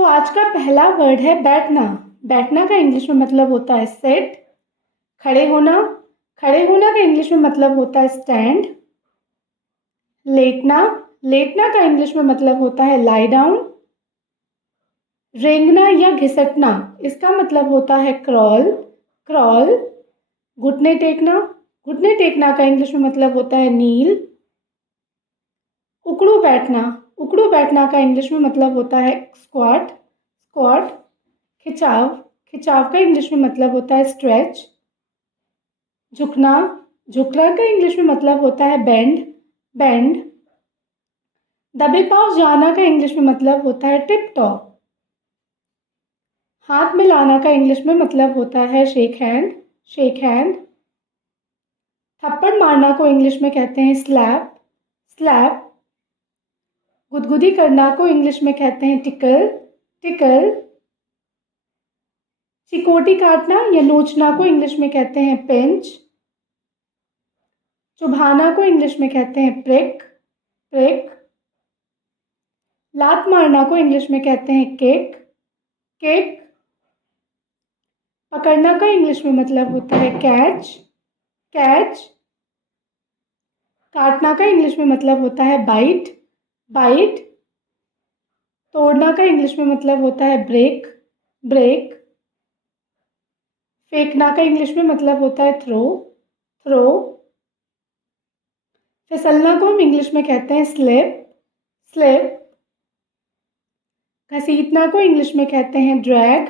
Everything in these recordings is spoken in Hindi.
तो आज का पहला वर्ड है बैठना। बैठना का इंग्लिश में मतलब होता है सिट। खड़े होना, खड़े होना का इंग्लिश में मतलब होता है स्टैंड। लेटना, लेटना का इंग्लिश में मतलब होता है लाई डाउन। रेंगना या घिसटना, इसका मतलब होता है क्रॉल, क्रॉल। घुटने टेकना, घुटने टेकना का इंग्लिश में मतलब होता है नील। उकड़ू बैठना, उकड़ू बैठना का इंग्लिश में मतलब होता है स्क्वाट, स्क्वाट। खिंचाव, खिंचाव का इंग्लिश में मतलब होता है स्ट्रेच। झुकना, झुकना का इंग्लिश में मतलब होता है बेंड, बेंड। दबे पांव जाना का इंग्लिश में मतलब होता है टिप टॉप। हाथ मिलाना का इंग्लिश में मतलब होता है शेक हैंड, शेक हैंड। थप्पड़ मारना को इंग्लिश में कहते हैं स्लैप, स्लैप। गुदगुदी करना को इंग्लिश में कहते हैं टिकल, टिकल। चिकोटी काटना या नोचना को इंग्लिश में कहते हैं पिंच। चुभाना को इंग्लिश में कहते हैं प्रिक, प्रिक। लात मारना को इंग्लिश में कहते हैं किक, किक। पकड़ना का इंग्लिश में मतलब होता है कैच, कैच। काटना का इंग्लिश में मतलब होता है बाइट, बाइट। तोड़ना का इंग्लिश में मतलब होता है ब्रेक, ब्रेक। फेंकना का इंग्लिश में मतलब होता है थ्रो, थ्रो। फिसलना को हम इंग्लिश में कहते हैं स्लिप, स्लिप। घसीटना को इंग्लिश में कहते हैं ड्रैग,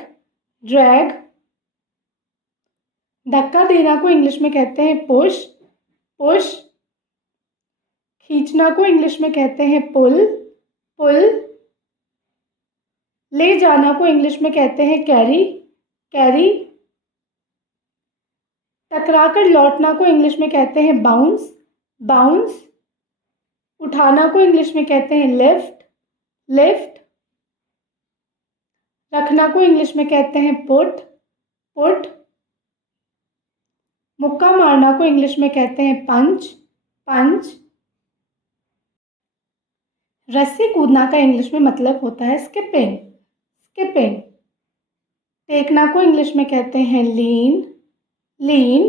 ड्रैग। धक्का देना को इंग्लिश में कहते हैं पुश, पुश। खींचना को इंग्लिश में कहते हैं पुल, पुल। ले जाना को इंग्लिश में कहते हैं कैरी, कैरी। टकरा कर लौटना को इंग्लिश में कहते हैं बाउंस, बाउंस। उठाना को इंग्लिश में कहते हैं लिफ्ट, लिफ्ट। रखना को इंग्लिश में कहते हैं पुट, पुट। मुक्का मारना को इंग्लिश में कहते हैं पंच, पंच। रस्सी कूदना का इंग्लिश में मतलब होता है स्किपिंग, स्किपिंग। टेकना को इंग्लिश में कहते हैं लीन, लीन।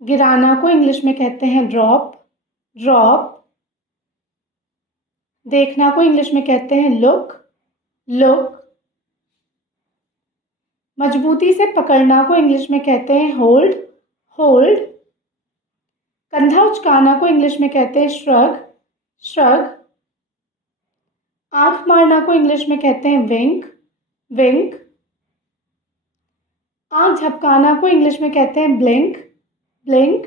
गिराना को इंग्लिश में कहते हैं ड्रॉप, ड्रॉप। देखना को इंग्लिश में कहते हैं लुक, लुक। मजबूती से पकड़ना को इंग्लिश में कहते हैं होल्ड, होल्ड। कंधा उचकाना को इंग्लिश में कहते हैं श्रग, श्रग। आंख मारना को इंग्लिश में कहते हैं विंक, विंक। आंख झपकाना को इंग्लिश में कहते हैं ब्लिंक, ब्लिंक।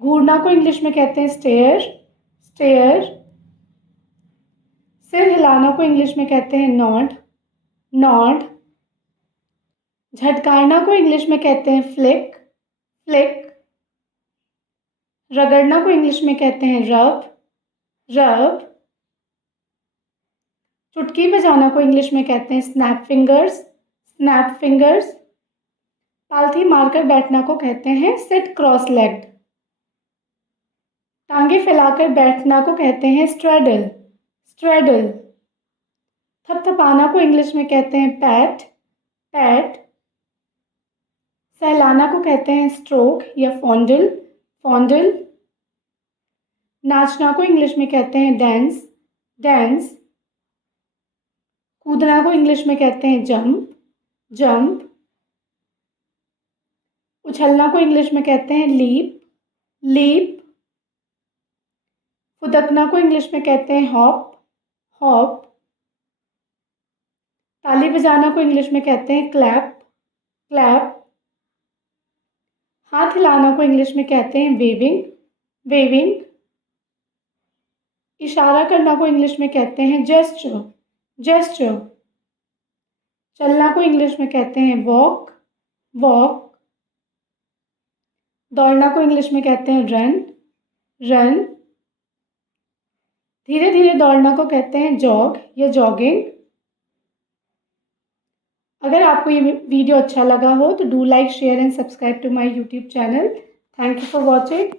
घूरना को इंग्लिश में कहते हैं स्टेयर, स्टेयर। सिर हिलाना को इंग्लिश में कहते हैं नॉड, नॉड। झटकारना को इंग्लिश में कहते हैं फ्लिक, फ्लिक। रगड़ना को इंग्लिश में कहते हैं रब, रब। चुटकी बजाना को इंग्लिश में कहते हैं स्नैप फिंगर्स, स्नैप फिंगर्स। पालथी मारकर बैठना को कहते हैं सिट क्रॉस लेग्ड। टांगे फैलाकर बैठना को कहते हैं स्ट्रैडल, स्ट्रैडल। थपथपाना को इंग्लिश में कहते हैं पैट, पैट। सहलाना को कहते हैं स्ट्रोक या फॉन्डल, फॉन्डल। नाचना को इंग्लिश में कहते हैं डांस, डांस। कूदना को इंग्लिश में कहते हैं जंप, जंप। उछलना को इंग्लिश में कहते हैं लीप, लीप। फुदकना को इंग्लिश में कहते हैं हॉप, हॉप। ताली बजाना को इंग्लिश में कहते हैं क्लैप, क्लैप। हाथ हिलाना को इंग्लिश में कहते हैं वेविंग, वेविंग। इशारा करना को इंग्लिश में कहते हैं जेस्चर, जेस्चर। चलना को इंग्लिश में कहते हैं वॉक, वॉक। दौड़ना को इंग्लिश में कहते हैं रन, रन। धीरे धीरे दौड़ना को कहते हैं जॉग या जॉगिंग। अगर आपको ये वीडियो अच्छा लगा हो तो do like share and subscribe to my YouTube channel. Thank you for watching.